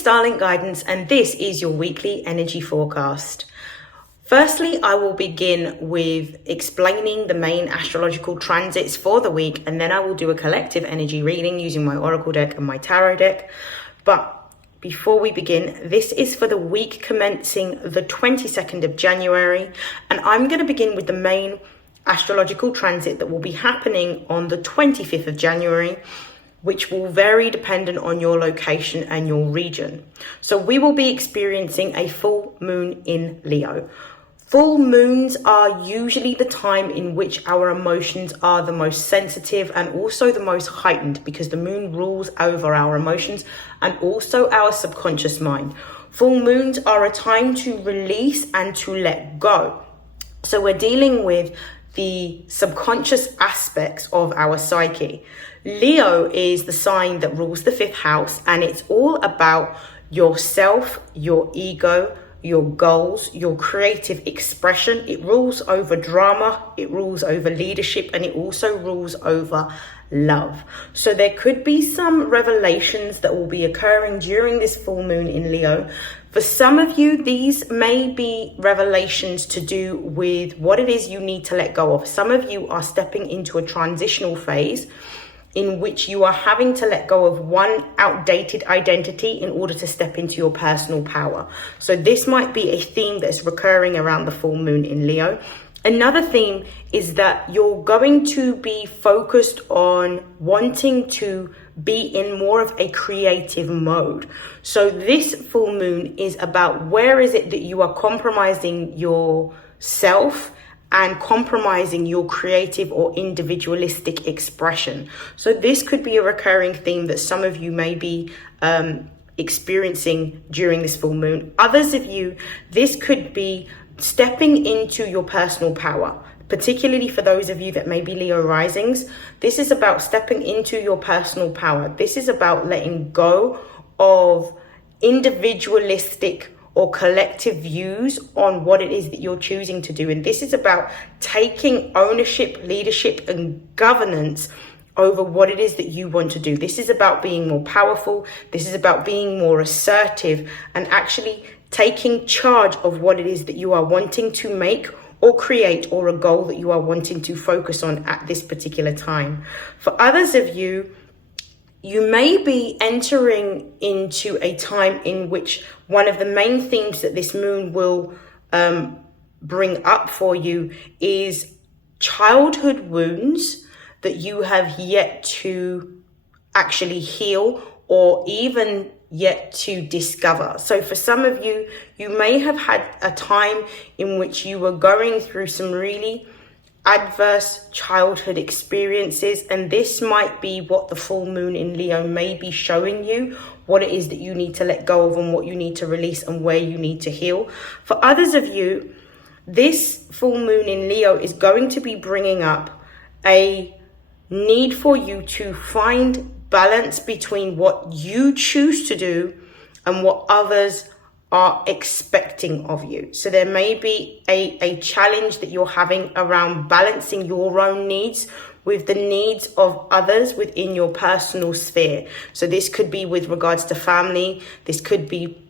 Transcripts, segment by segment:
is StarLink Guidance, and this is your weekly energy forecast. Firstly, I will begin with explaining the main astrological transits for the week, and then I will do a collective energy reading using my Oracle deck and my Tarot deck. But before we begin, this is for the week commencing the 22nd of January, and I'm going to begin with the main astrological transit that will be happening on the 25th of January, which will vary dependent on your location and your region. So we will be experiencing a full moon in Leo. Full moons are usually the time in which our emotions are the most sensitive and also the most heightened, because the moon rules over our emotions and also our subconscious mind. Full moons are a time to release and to let go. So we're dealing with the subconscious aspects of our psyche. Leo is the sign that rules the fifth house, and it's all about yourself, your ego, your goals, your creative expression. It rules over drama, it rules over leadership, and it also rules over love. So there could be some revelations that will be occurring during this full moon in Leo. For some of you, these may be revelations to do with what it is you need to let go of. Some of you are stepping into a transitional phase in which you are having to let go of one outdated identity in order to step into your personal power. So this might be a theme that's recurring around the full moon in Leo. Another theme is that you're going to be focused on wanting to be in more of a creative mode. So this full moon is about where is it that you are compromising yourself and compromising your creative or individualistic expression. So this could be a recurring theme that some of you may be experiencing during this full moon. Others of you, this could be stepping into your personal power, particularly for those of you that may be Leo risings. This is about stepping into your personal power. This is about letting go of individualistic or collective views on what it is that you're choosing to do. And this is about taking ownership, leadership, and governance over what it is that you want to do. This is about being more powerful. This is about being more assertive and actually taking charge of what it is that you are wanting to make or create, or a goal that you are wanting to focus on at this particular time. For others of you, you may be entering into a time in which one of the main themes that this moon will bring up for you is childhood wounds that you have yet to actually heal or even yet to discover. So for some of you, you may have had a time in which you were going through some really adverse childhood experiences, and this might be what the full moon in Leo may be showing you, what it is that you need to let go of and what you need to release and where you need to heal. For others of you, this full moon in Leo is going to be bringing up a need for you to find balance between what you choose to do and what others are expecting of you. So there may be a challenge that you're having around balancing your own needs with the needs of others within your personal sphere. So this could be with regards to family, this could be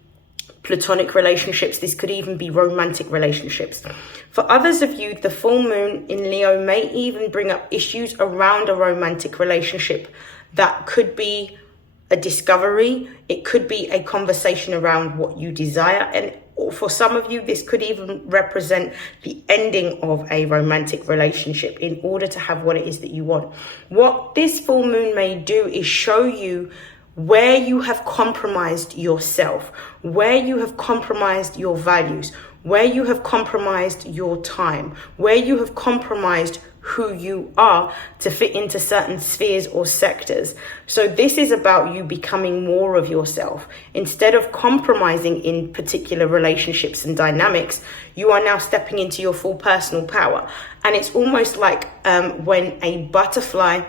platonic relationships, this could even be romantic relationships. For others of you, the full moon in Leo may even bring up issues around a romantic relationship. That could be a discovery, it could be a conversation around what you desire, and for some of you, this could even represent the ending of a romantic relationship in order to have what it is that you want. What this full moon may do is show you where you have compromised yourself, where you have compromised your values, where you have compromised your time, where you have compromised who you are to fit into certain spheres or sectors. So this is about you becoming more of yourself. Instead of compromising in particular relationships and dynamics, you are now stepping into your full personal power. And it's almost like when a butterfly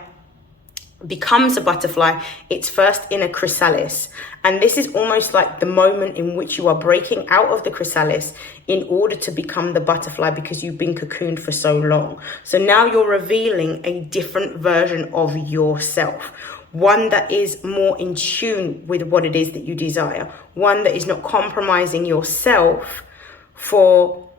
becomes a butterfly, it's first in a chrysalis. And this is almost like the moment in which you are breaking out of the chrysalis in order to become the butterfly, because you've been cocooned for so long. So now you're revealing a different version of yourself. one that is more in tune with what it is that you desire, one that is not compromising yourself for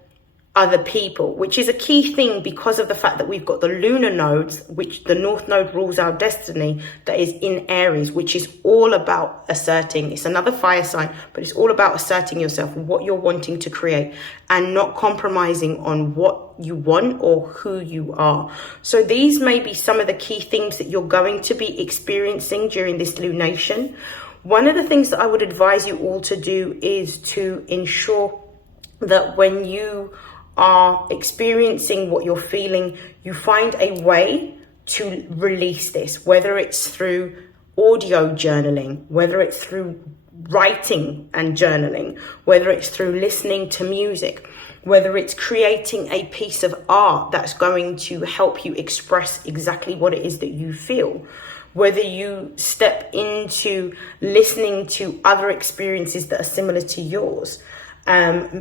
other people, which is a key thing because of the fact that we've got the lunar nodes, which the North Node rules our destiny, that is in Aries, which is all about asserting. It's another fire sign, but it's all about asserting yourself, what you're wanting to create, and not compromising on what you want or who you are. So these may be some of the key things that you're going to be experiencing during this lunation. One of the things that I would advise you all to do is to ensure that when you are experiencing what you're feeling, you find a way to release this, whether it's through audio journaling, whether it's through writing and journaling, whether it's through listening to music, whether it's creating a piece of art that's going to help you express exactly what it is that you feel, whether you step into listening to other experiences that are similar to yours,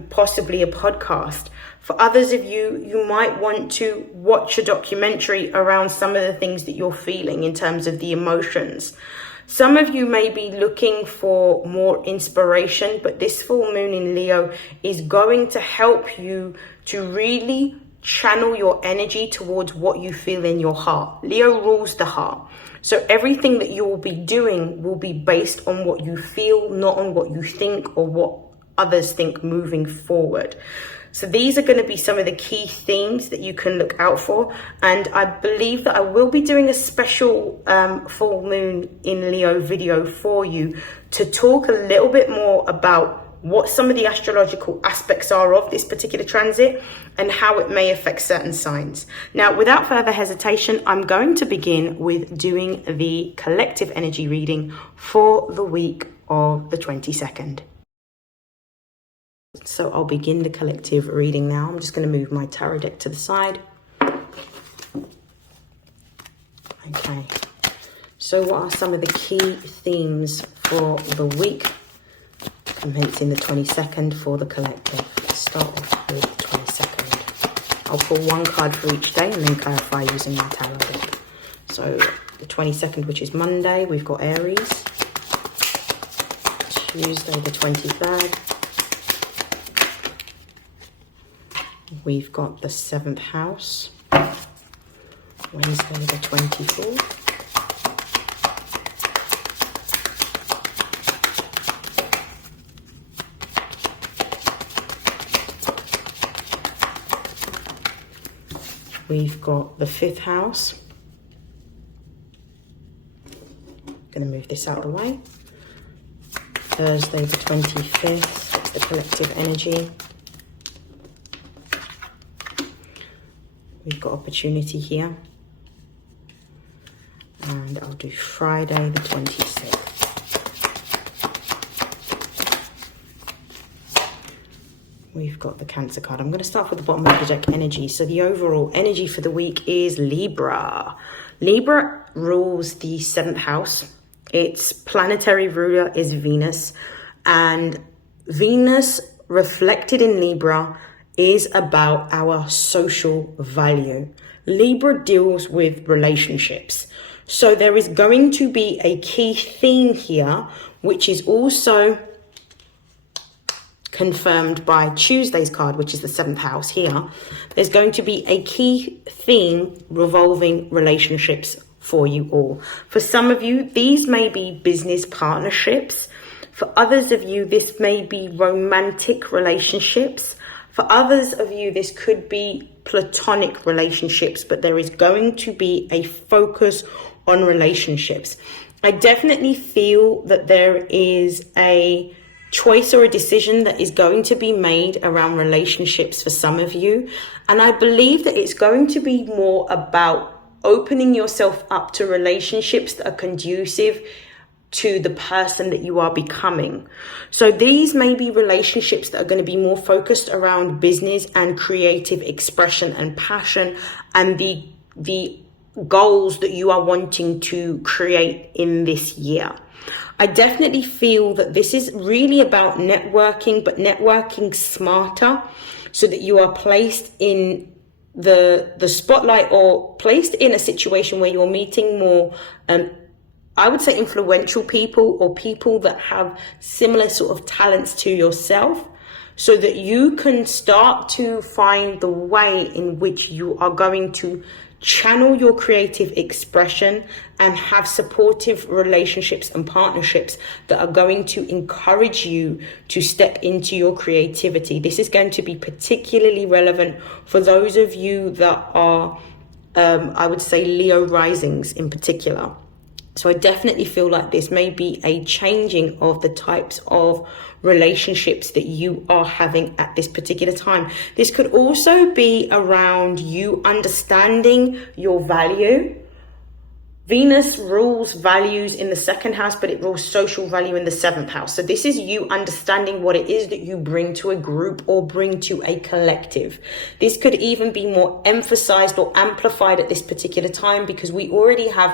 possibly a podcast. For others of you, you might want to watch a documentary around some of the things that you're feeling in terms of the emotions. Some of you may be looking for more inspiration, but this full moon in Leo is going to help you to really channel your energy towards what you feel in your heart. Leo rules the heart. So everything that you will be doing will be based on what you feel, not on what you think or what others think moving forward. So these are going to be some of the key themes that you can look out for. And I believe that I will be doing a special full moon in Leo video for you to talk a little bit more about what some of the astrological aspects are of this particular transit and how it may affect certain signs. Now, without further hesitation, I'm going to begin with doing the collective energy reading for the week of the 22nd. So I'll begin the collective reading now. I'm just going to move my tarot deck to the side. Okay. So what are some of the key themes for the week commencing the 22nd for the collective? Let's start off with the 22nd. I'll pull one card for each day and then clarify using my tarot deck. So the 22nd, which is Monday, we've got Aries. Tuesday the 23rd. We've got the 7th house, Wednesday the 24th. We've got the 5th house. I'm going to move this out of the way. Thursday the 25th, it's the collective energy. We've got opportunity here. And I'll do Friday the 26th. We've got the Cancer card. I'm going to start with the bottom of the deck energy. So the overall energy for the week is Libra. Libra rules the 7th house. Its planetary ruler is Venus. And Venus reflected in Libra is about our social value. Libra deals with relationships. So there is going to be a key theme here, which is also confirmed by Tuesday's card, which is the 7th house here. There's going to be a key theme revolving relationships for you all. For some of you, these may be business partnerships. For others of you, this may be romantic relationships. For others of you, this could be platonic relationships, but there is going to be a focus on relationships. I definitely feel that there is a choice or a decision that is going to be made around relationships for some of you. And I believe that it's going to be more about opening yourself up to relationships that are conducive to the person that you are becoming. So these may be relationships that are going to be more focused around business and creative expression and passion and the goals that you are wanting to create in this year. I definitely feel that this is really about networking, but networking smarter so that you are placed in the spotlight or placed in a situation where you're meeting more I would say influential people, or people that have similar sort of talents to yourself, so that you can start to find the way in which you are going to channel your creative expression and have supportive relationships and partnerships that are going to encourage you to step into your creativity. This is going to be particularly relevant for those of you that are, I would say, Leo risings in particular. So I definitely feel like this may be a changing of the types of relationships that you are having at this particular time. This could also be around you understanding your value. Venus rules values in the 2nd house, but it rules social value in the 7th house. So this is you understanding what it is that you bring to a group or bring to a collective. This could even be more emphasized or amplified at this particular time, because we already have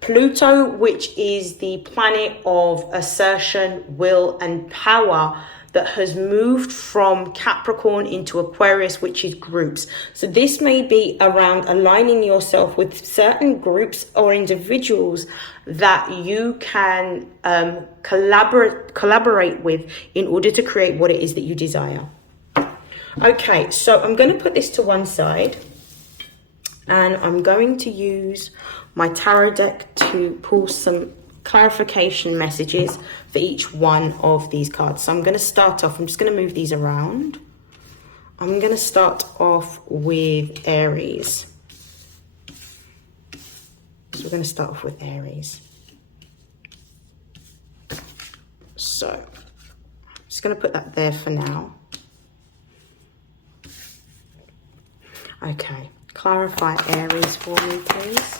Pluto, which is the planet of assertion, will, and power, that has moved from Capricorn into Aquarius, which is groups. So this may be around aligning yourself with certain groups or individuals that you can collaborate with in order to create what it is that you desire. Okay, so I'm going to put this to one side, and I'm going to use my tarot deck to pull some clarification messages for each one of these cards. So I'm going to start off, I'm just going to move these around. I'm going to start off with Aries. So we're going to start off with Aries. So I'm just going to put that there for now. Okay, clarify Aries for me, please.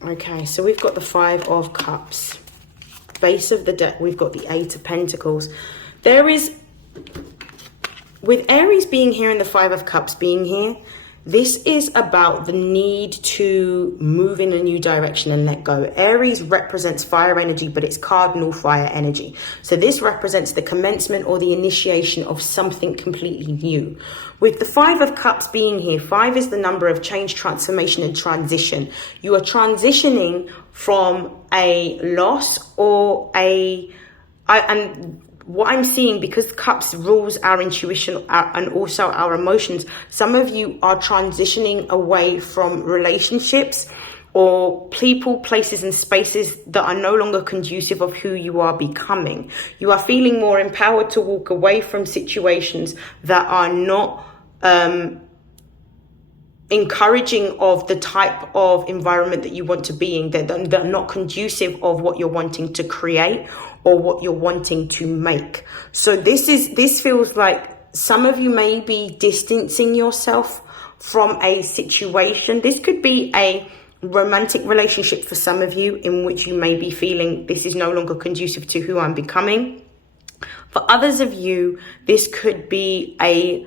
Okay, so we've got the 5 of Cups. Base of the deck, we've got the 8 of Pentacles. There is, with Aries being here and the 5 of Cups being here, this is about the need to move in a new direction and let go. Aries represents fire energy, but it's cardinal fire energy. So this represents the commencement or the initiation of something completely new. With the 5 of Cups being here, 5 is the number of change, transformation, and transition. You are transitioning from a loss or and what I'm seeing, because Cups rules our intuition and also our emotions, some of you are transitioning away from relationships or people, places, and spaces that are no longer conducive of who you are becoming. You are feeling more empowered to walk away from situations that are not encouraging of the type of environment that you want to be in, that are not conducive of what you're wanting to create or what you're wanting to make. So this feels like some of you may be distancing yourself from a situation. This could be a romantic relationship for some of you, in which you may be feeling this is no longer conducive to who I'm becoming. For others of you, this could be a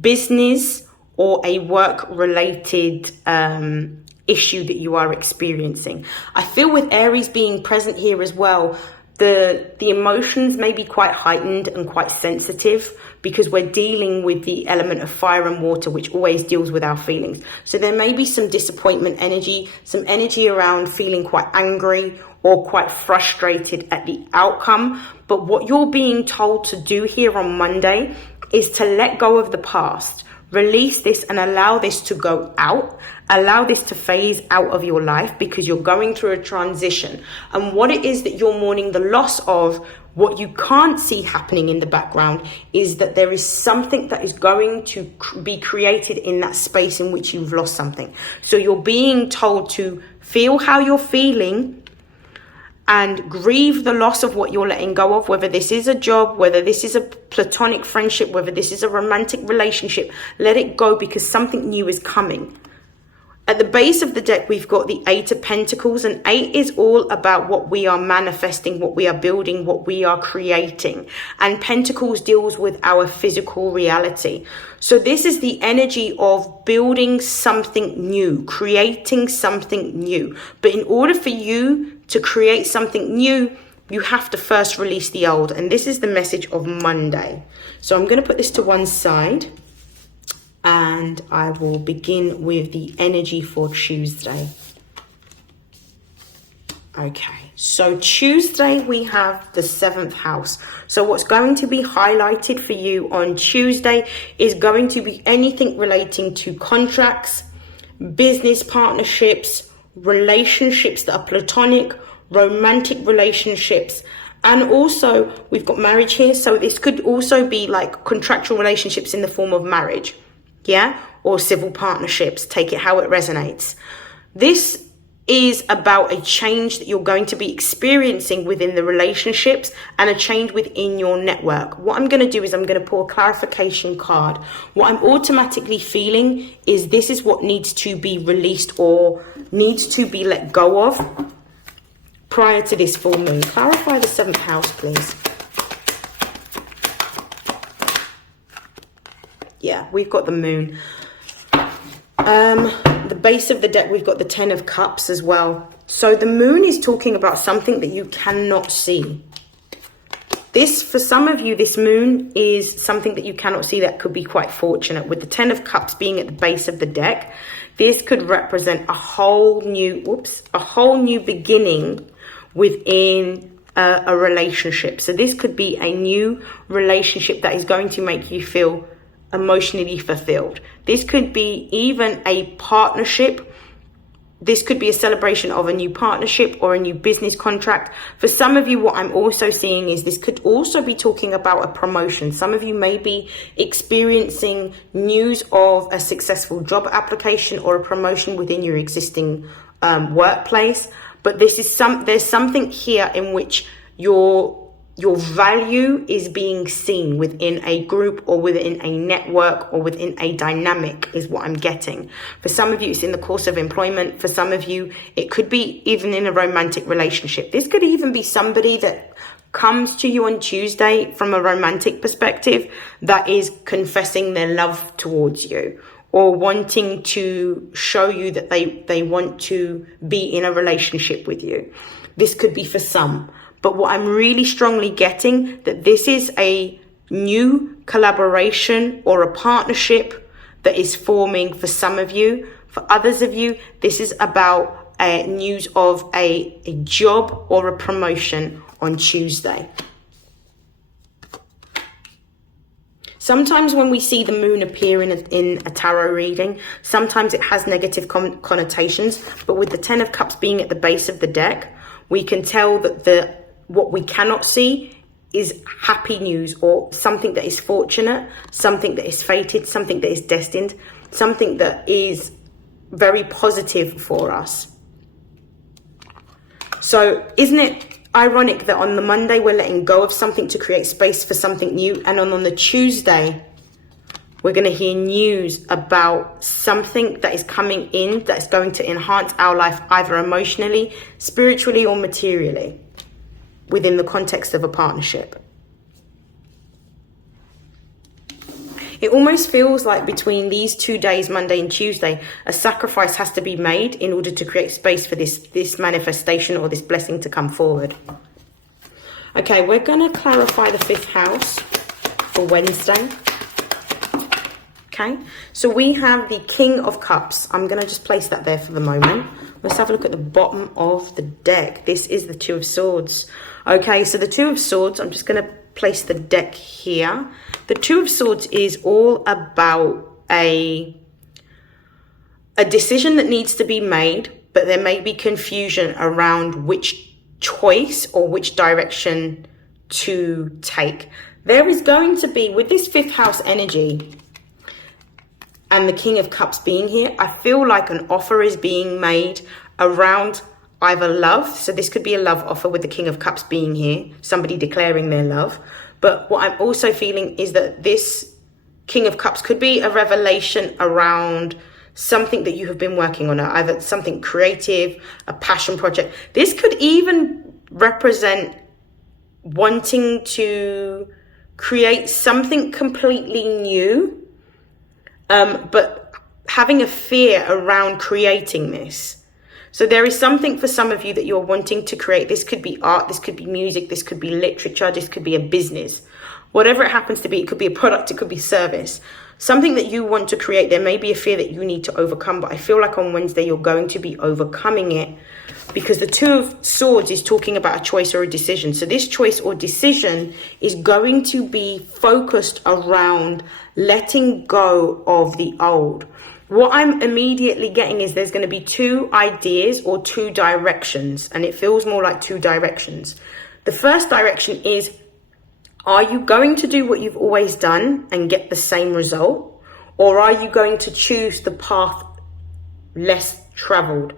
business or a work-related issue that you are experiencing. I feel with Aries being present here as well, the emotions may be quite heightened and quite sensitive, because we're dealing with the element of fire and water, which always deals with our feelings. So there may be some disappointment energy, some energy around feeling quite angry or quite frustrated at the outcome. But what you're being told to do here on Monday is to let go of the past. Release this and allow this to go out. Allow this to phase out of your life, because you're going through a transition. And what it is that you're mourning the loss of, what you can't see happening in the background, is that there is something that is going to be created in that space in which you've lost something. So you're being told to feel how you're feeling and grieve the loss of what you're letting go of, whether this is a job, whether this is a platonic friendship, whether this is a romantic relationship. Let it go, because something new is coming. At the base of the deck, we've got the 8 of Pentacles, and 8 is all about what we are manifesting, what we are building, what we are creating. And Pentacles deals with our physical reality. So this is the energy of building something new, creating something new. But in order for you to create something new, you have to first release the old. And this is the message of Monday. So I'm going to put this to one side, and I will begin with the energy for Tuesday. Okay, so Tuesday we have the 7th house. So what's going to be highlighted for you on Tuesday is going to be anything relating to contracts, business partnerships, relationships that are platonic, romantic relationships, and also we've got marriage here. So this could also be like contractual relationships in the form of marriage, yeah, or civil partnerships. Take it how it resonates. This is about a change that you're going to be experiencing within the relationships and a change within your network. What I'm going to do is I'm going to pull a clarification card. What I'm automatically feeling is this is what needs to be released or needs to be let go of prior to this full moon. Clarify the 7th house, please. Yeah, we've got the moon. The base of the deck, we've got the 10 of Cups as well. So the moon is talking about something that you cannot see. This, for some of you, this moon is something that you cannot see that could be quite fortunate. With the 10 of Cups being at the base of the deck, this could represent a whole new beginning within a relationship. So this could be a new relationship that is going to make you feel emotionally fulfilled. This could be even a partnership. This could be a celebration of a new partnership or a new business contract. For some of you, what I'm also seeing is this could also be talking about a promotion. Some of you may be experiencing news of a successful job application or a promotion within your existing workplace. But this is there's something here in which your value is being seen within a group or within a network or within a dynamic is what I'm getting. For some of you, it's in the course of employment. For some of you, it could be even in a romantic relationship. This could even be somebody that comes to you on Tuesday from a romantic perspective that is confessing their love towards you or wanting to show you that they want to be in a relationship with you. This could be for some. But what I'm really strongly getting, that this is a new collaboration or a partnership that is forming for some of you. For others of you, this is about news of a job or a promotion on Tuesday. Sometimes when we see the moon appear in a tarot reading, sometimes it has negative connotations. But with the 10 of Cups being at the base of the deck, we can tell that what we cannot see is happy news or something that is fortunate, something that is fated, something that is destined, something that is very positive for us. So isn't it ironic that on the Monday we're letting go of something to create space for something new, and on the Tuesday we're going to hear news about something that is coming in that's going to enhance our life either emotionally, spiritually, or materially within the context of a partnership. It almost feels like between these 2 days, Monday and Tuesday, a sacrifice has to be made in order to create space for this manifestation or this blessing to come forward. Okay, we're going to clarify the 5th house for Wednesday. Okay, so we have the King of Cups. I'm going to just place that there for the moment. Let's have a look at the bottom of the deck. This is the 2 of Swords. Okay, so the 2 of Swords, I'm just going to place the deck here. The 2 of Swords is all about a decision that needs to be made, but there may be confusion around which choice or which direction to take. There is going to be, with this 5th house energy and the King of Cups being here, I feel like an offer is being made around either love. So this could be a love offer with the King of Cups being here, somebody declaring their love. But what I'm also feeling is that this King of Cups could be a revelation around something that you have been working on, either something creative, a passion project. This could even represent wanting to create something completely new, but having a fear around creating this. So there is something for some of you that you're wanting to create. This could be art, this could be music, this could be literature, this could be a business. Whatever it happens to be, it could be a product, it could be service. something that you want to create. There may be a fear that you need to overcome, but I feel like on Wednesday you're going to be overcoming it, because the Two of Swords is talking about a choice or a decision. So this choice or decision is going to be focused around letting go of the old. What I'm immediately getting is there's going to be two ideas or two directions, and it feels more like two directions. The first direction is, are you going to do what you've always done and get the same result? Or are you going to choose the path less traveled?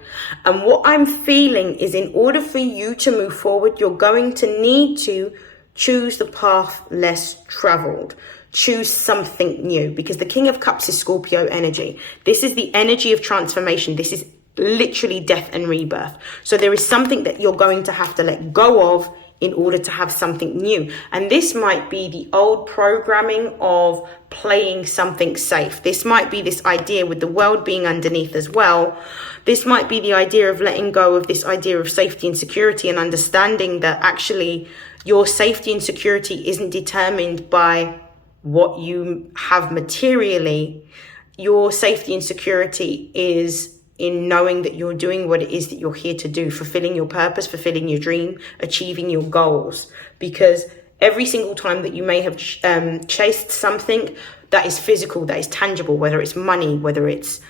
And what I'm feeling is, in order for you to move forward, you're going to need to choose the path less traveled. Choose something new, because the King of Cups is Scorpio energy. This is the energy of transformation. This is literally death and rebirth. So there is something that you're going to have to let go of in order to have something new. And this might be the old programming of playing something safe. This might be this idea with the world being underneath as well. This might be the idea of letting go of this idea of safety and security, and understanding that actually your safety and security isn't determined by what you have materially. Your safety and security is in knowing that you're doing what it is that you're here to do, fulfilling your purpose, fulfilling your dream, achieving your goals. Because every single time that you may have chased something that is physical, that is tangible, whether it's money, whether it's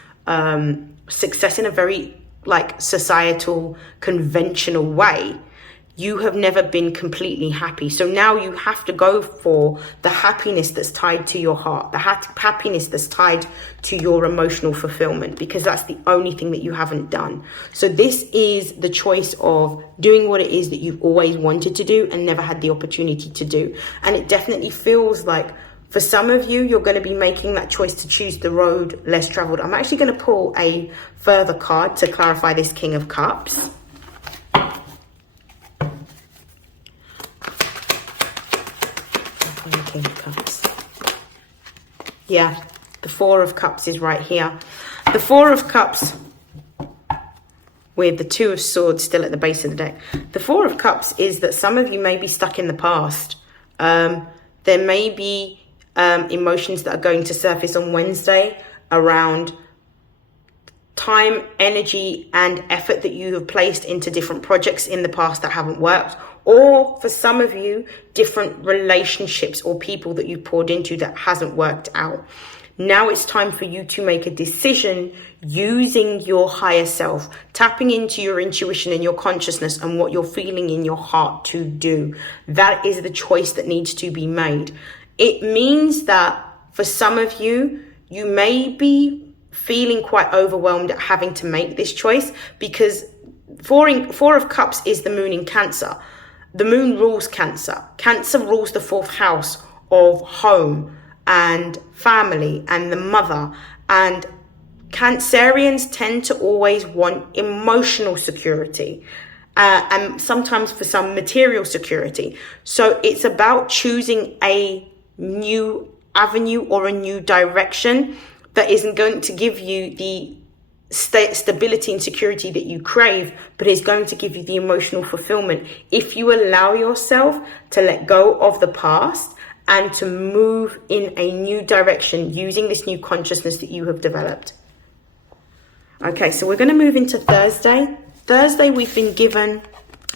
success in a very like societal, conventional way, you have never been completely happy. So now you have to go for the happiness that's tied to your heart, the happiness that's tied to your emotional fulfillment, because that's the only thing that you haven't done. So this is the choice of doing what it is that you've always wanted to do and never had the opportunity to do. And it definitely feels like for some of you, you're going to be making that choice to choose the road less traveled. I'm actually going to pull a further card to clarify this King of Cups. King of Cups. Yeah, the Four of Cups is right here. The Four of Cups with the Two of Swords still at the base of the deck. The Four of Cups is that some of you may be stuck in the past. There may be emotions that are going to surface on Wednesday around time, energy, and effort that you have placed into different projects in the past that haven't worked. Or for some of you, different relationships or people that you poured into that hasn't worked out. Now it's time for you to make a decision using your higher self, tapping into your intuition and your consciousness and what you're feeling in your heart to do. That is the choice that needs to be made. It means that for some of you, you may be feeling quite overwhelmed at having to make this choice, because Four of Cups is the moon in Cancer. The moon rules Cancer. Cancer rules the fourth house of home and family and the mother. And Cancerians tend to always want emotional security, and sometimes for some material security. So it's about choosing a new avenue or a new direction that isn't going to give you the stability and security that you crave, but is going to give you the emotional fulfillment if you allow yourself to let go of the past and to move in a new direction using this new consciousness that you have developed. Okay, so we're going to move into Thursday. Thursday, we've been given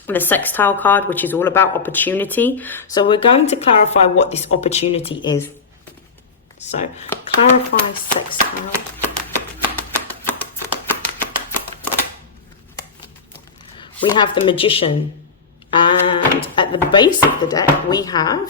the sextile card, which is all about opportunity. So we're going to clarify what this opportunity is. So clarify sextile. We have the Magician, and at the base of the deck we have,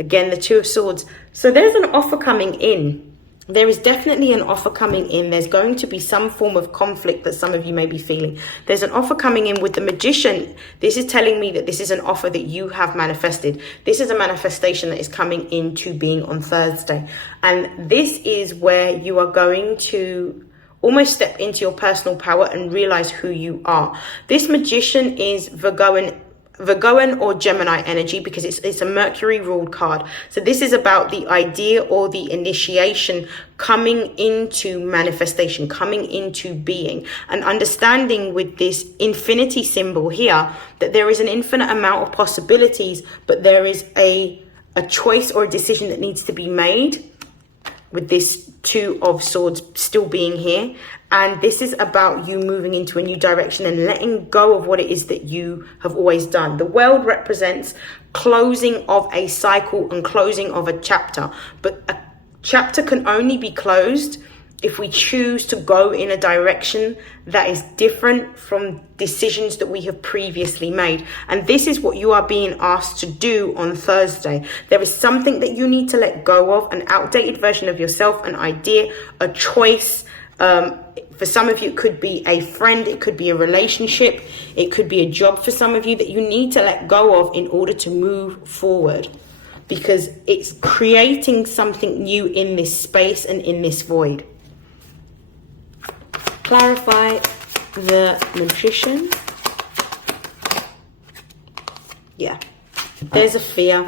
again, the Two of Swords. So there's an offer coming in. There is definitely an offer coming in. There's going to be some form of conflict that some of you may be feeling. There's an offer coming in with the Magician. This is telling me that this is an offer that you have manifested. This is a manifestation that is coming into being on Thursday. And this is where you are going to almost step into your personal power and realize who you are. This Magician is Virgoan or Gemini energy, because it's a Mercury ruled card. So this is about the idea or the initiation coming into manifestation, coming into being, and understanding with this infinity symbol here that there is an infinite amount of possibilities, but there is a choice or a decision that needs to be made with this Two of Swords still being here. And this is about you moving into a new direction and letting go of what it is that you have always done. The world represents closing of a cycle and closing of a chapter. But a chapter can only be closed if we choose to go in a direction that is different from decisions that we have previously made. And this is what you are being asked to do on Thursday. There is something that you need to let go of, an outdated version of yourself, an idea, a choice. For some of you, it could be a friend, it could be a relationship, it could be a job for some of you that you need to let go of in order to move forward. Because it's creating something new in this space and in this void. Clarify the Magician. Yeah, there's a fear.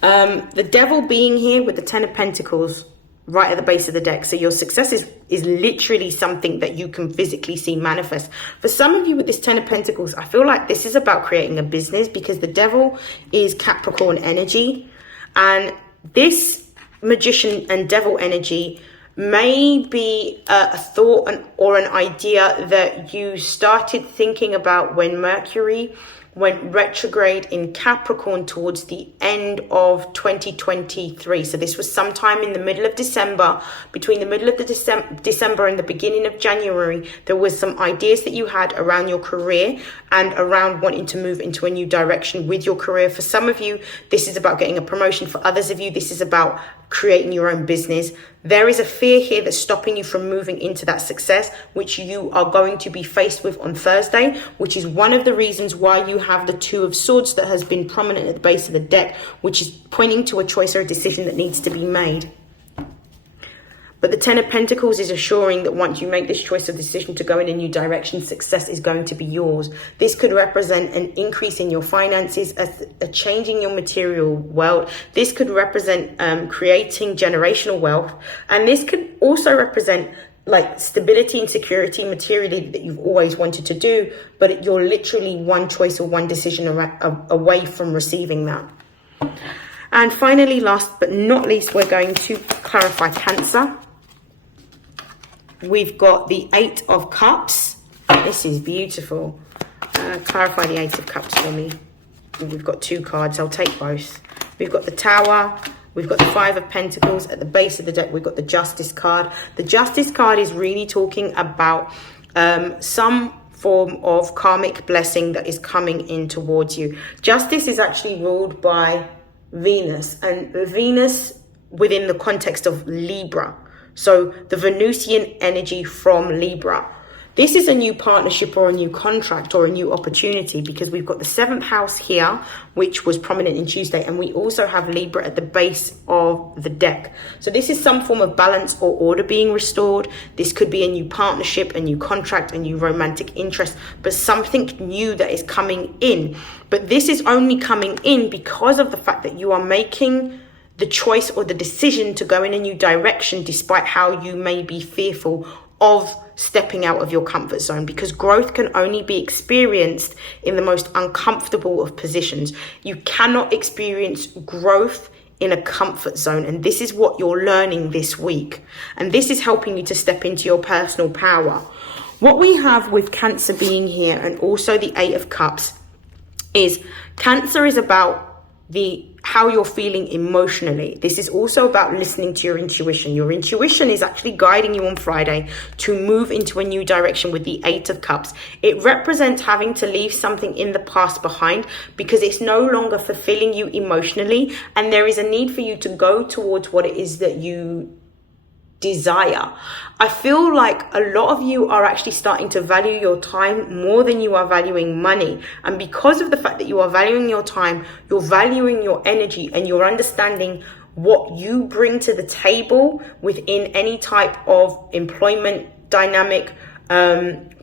The Devil being here with the Ten of Pentacles right at the base of the deck. So your success is literally something that you can physically see manifest. For some of you with this Ten of Pentacles, I feel like this is about creating a business, because the Devil is Capricorn energy. And this Magician and Devil energy may be a thought or an idea that you started thinking about when Mercury went retrograde in Capricorn towards the end of 2023. So this was sometime in the middle of December. Between the middle of the December and the beginning of January, there was some ideas that you had around your career and around wanting to move into a new direction with your career. For some of you, this is about getting a promotion. For others of you, this is about creating your own business. There is a fear here that's stopping you from moving into that success, which you are going to be faced with on Thursday, which is one of the reasons why you have the Two of Swords that has been prominent at the base of the deck, which is pointing to a choice or a decision that needs to be made. But the Ten of Pentacles is assuring that once you make this choice or decision to go in a new direction, success is going to be yours. This could represent an increase in your finances, a change in your material world. This could represent creating generational wealth. And this could also represent like stability and security materially that you've always wanted to do, but you're literally one choice or one decision away from receiving that. And finally, last but not least, we're going to clarify Cancer. We've got the Eight of Cups. This is beautiful. Clarify the Eight of Cups for me. We've got two cards. I'll take both. We've got the Tower. We've got the Five of Pentacles. At the base of the deck, we've got the Justice card. The Justice card is really talking about some form of karmic blessing that is coming in towards you. Justice is actually ruled by Venus, and Venus within the context of Libra. So the Venusian energy from Libra. This is a new partnership or a new contract or a new opportunity, because we've got the 7th house here, which was prominent in Tuesday. And we also have Libra at the base of the deck. So this is some form of balance or order being restored. This could be a new partnership, a new contract, a new romantic interest, but something new that is coming in. But this is only coming in because of the fact that you are making the choice or the decision to go in a new direction, despite how you may be fearful of stepping out of your comfort zone, because growth can only be experienced in the most uncomfortable of positions. You cannot experience growth in a comfort zone, and this is what you're learning this week, and this is helping you to step into your personal power. What we have with Cancer being here and also the Eight of Cups is Cancer is about how you're feeling emotionally. This is also about listening to your intuition. Your intuition is actually guiding you on Friday to move into a new direction with the Eight of Cups. It represents having to leave something in the past behind because it's no longer fulfilling you emotionally, and there is a need for you to go towards what it is that you desire. I feel like a lot of you are actually starting to value your time more than you are valuing money. And because of the fact that you are valuing your time, you're valuing your energy, and you're understanding what you bring to the table within any type of employment dynamic,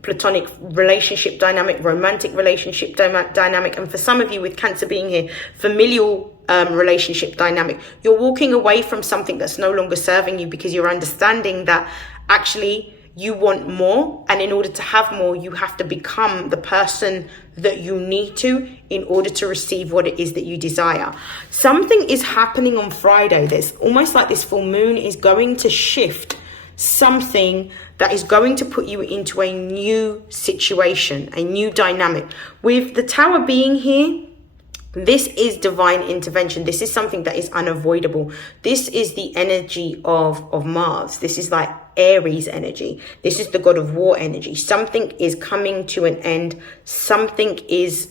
platonic relationship dynamic, romantic relationship dynamic, and for some of you with Cancer being here, familial relationship dynamic. You're walking away from something that's no longer serving you because you're understanding that actually you want more, and in order to have more, you have to become the person that you need to in order to receive what it is that you desire. Something is happening on Friday that's almost like this full moon is going to shift something that is going to put you into a new situation, a new dynamic. With the Tower being here, this is divine intervention. This is something that is unavoidable. This is the energy of Mars. This is like Aries energy. This is the god of war energy. Something is coming to an end. Something is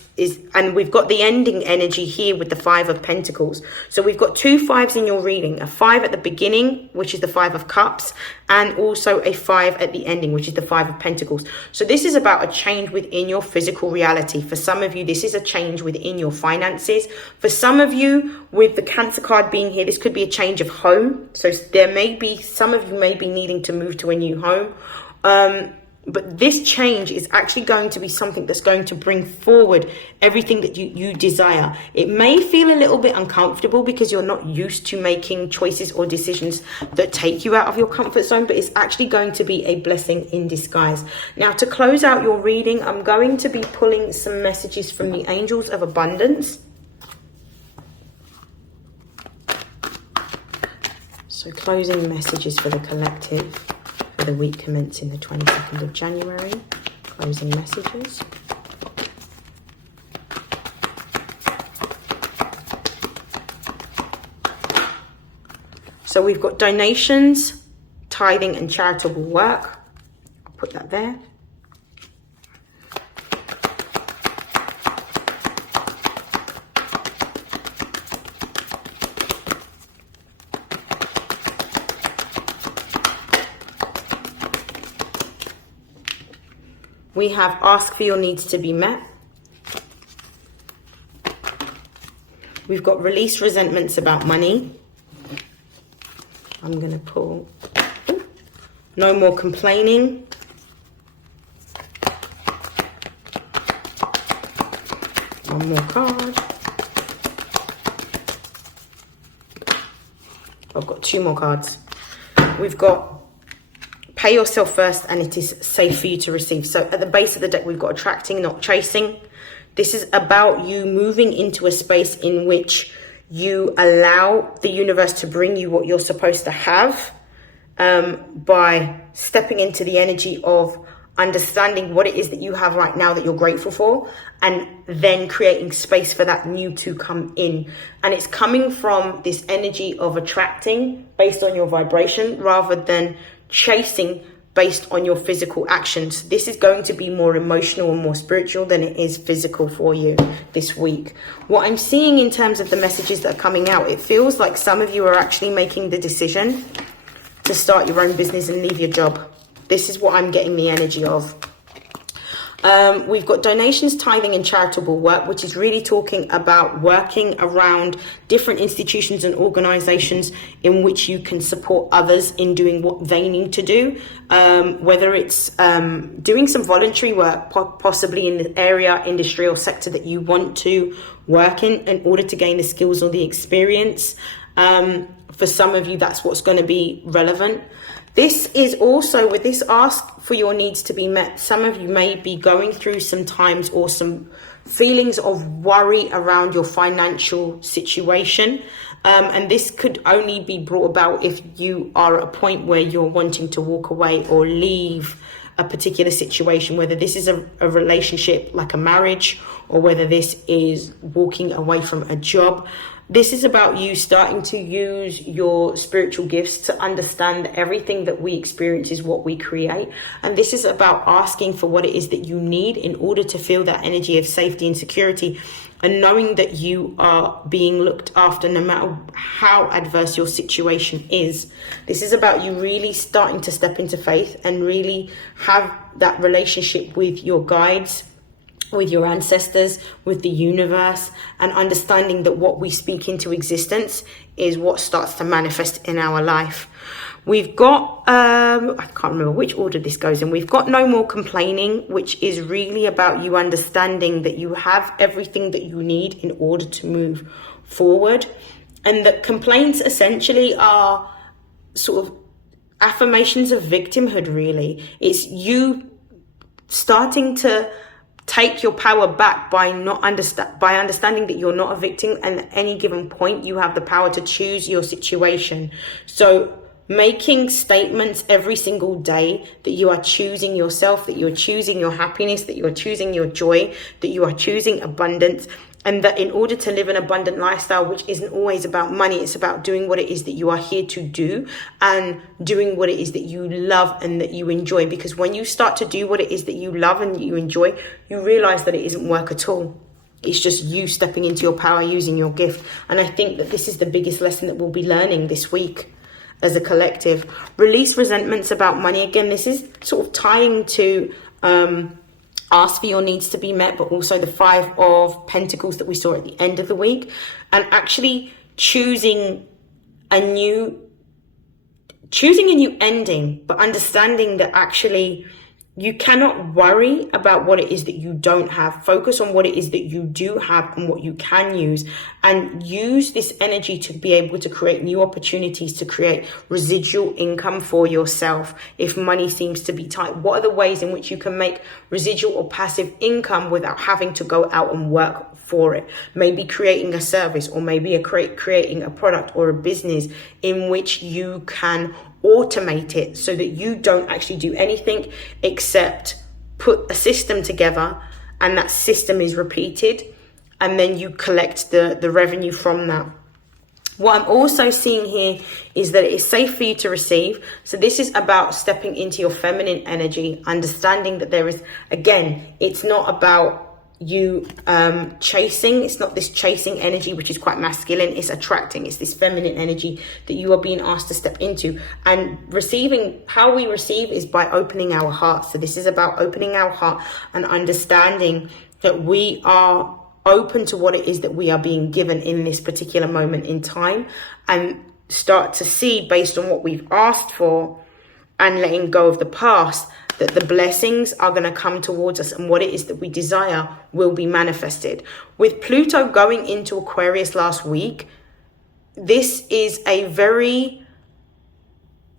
and we've got the ending energy here with the 5 of Pentacles. So we've got 2 5s in your reading, a 5 at the beginning, which is the 5 of Cups, and also a 5 at the ending, which is the 5 of Pentacles. So this is about a change within your physical reality. For some of you, this is a change within your finances. For some of you, with the Cancer card being here, this could be a change of home. So there may be, some of you may be needing to move to a new home. But this change is actually going to be something that's going to bring forward everything that you desire. It may feel a little bit uncomfortable because you're not used to making choices or decisions that take you out of your comfort zone, but it's actually going to be a blessing in disguise. Now, to close out your reading, I'm going to be pulling some messages from the Angels of Abundance. So closing messages for the collective. For the week commencing the 22nd of January, closing messages. So we've got donations, tithing and charitable work. I'll put that there. We have ask for your needs to be met. We've got release resentments about money. I'm going to pull no more complaining. One more card. I've got 2 more cards. We've got pay yourself first and it is safe for you to receive. So at the base of the deck, we've got attracting, not chasing. This is about you moving into a space in which you allow the universe to bring you what you're supposed to have by stepping into the energy of understanding what it is that you have right now that you're grateful for, and then creating space for that new to come in. And it's coming from this energy of attracting based on your vibration rather than chasing based on your physical actions. This is going to be more emotional and more spiritual than it is physical for you this week. What I'm seeing in terms of the messages that are coming out, it feels like some of you are actually making the decision to start your own business and leave your job. This is what I'm getting the energy of. We've got donations, tithing and charitable work, which is really talking about working around different institutions and organizations in which you can support others in doing what they need to do. Whether it's doing some voluntary work, possibly in the area, industry or sector that you want to work in order to gain the skills or the experience. For some of you, that's what's going to be relevant. This is also, with this ask for your needs to be met, some of you may be going through some times or some feelings of worry around your financial situation. And this could only be brought about if you are at a point where you're wanting to walk away or leave a particular situation, whether this is a relationship like a marriage or whether this is walking away from a job. This is about you starting to use your spiritual gifts to understand that everything that we experience is what we create. And this is about asking for what it is that you need in order to feel that energy of safety and security, and knowing that you are being looked after no matter how adverse your situation is. This is about you really starting to step into faith and really have that relationship with your guides, with your ancestors, with the universe, and understanding that what we speak into existence is what starts to manifest in our life. We've got, I can't remember which order this goes in. We've got no more complaining, which is really about you understanding that you have everything that you need in order to move forward. And that complaints essentially are sort of affirmations of victimhood, really. It's you starting to take your power back by understanding that you're not a victim, and at any given point you have the power to choose your situation. So making statements every single day that you are choosing yourself, that you're choosing your happiness, that you're choosing your joy, that you are choosing abundance, and that in order to live an abundant lifestyle, which isn't always about money, it's about doing what it is that you are here to do and doing what it is that you love and that you enjoy. Because when you start to do what it is that you love and that you enjoy, you realize that it isn't work at all. It's just you stepping into your power, using your gift. And I think that this is the biggest lesson that we'll be learning this week as a collective. Release resentments about money. Again, this is sort of tying to ask for your needs to be met, but also the 5 of Pentacles that we saw at the end of the week, and actually choosing a new ending, but understanding that actually you cannot worry about what it is that you don't have. Focus on what it is that you do have and what you can use, and use this energy to be able to create new opportunities, to create residual income for yourself. If money seems to be tight, what are the ways in which you can make residual or passive income without having to go out and work for it? Maybe creating a service, or maybe creating a product or a business in which you can automate it so that you don't actually do anything except put a system together, and that system is repeated, and then you collect the revenue from that. What I'm also seeing here is that it is safe for you to receive. So this is about stepping into your feminine energy, understanding that there is, again, it's not about you chasing. It's not this chasing energy, which is quite masculine. It's attracting. It's this feminine energy that you are being asked to step into. And receiving, how we receive is by opening our heart. So this is about opening our heart and understanding that we are open to what it is that we are being given in this particular moment in time, and start to see, based on what we've asked for and letting go of the past, that the blessings are going to come towards us, and what it is that we desire will be manifested. With Pluto going into Aquarius last week, this is a very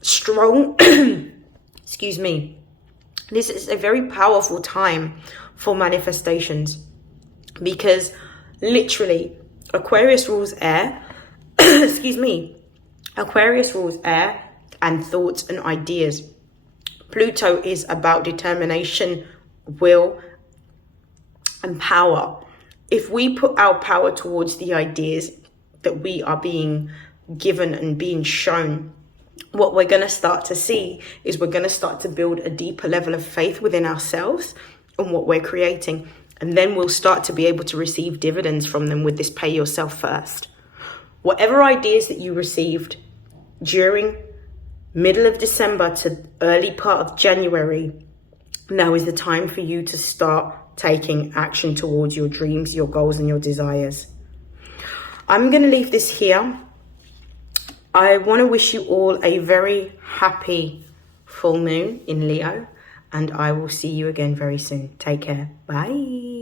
strong, excuse me, this is a very powerful time for manifestations, because literally Aquarius rules air, excuse me, Aquarius rules air and thoughts and ideas. Pluto is about determination, will, and power. If we put our power towards the ideas that we are being given and being shown, what we're going to start to see is we're going to start to build a deeper level of faith within ourselves and what we're creating. And then we'll start to be able to receive dividends from them with this pay yourself first. Whatever ideas that you received during middle of December to early part of January, now is the time for you to start taking action towards your dreams, your goals, and your desires. I'm going to leave this here. I want to wish you all a very happy full moon in Leo, and I will see you again very soon. Take care. Bye.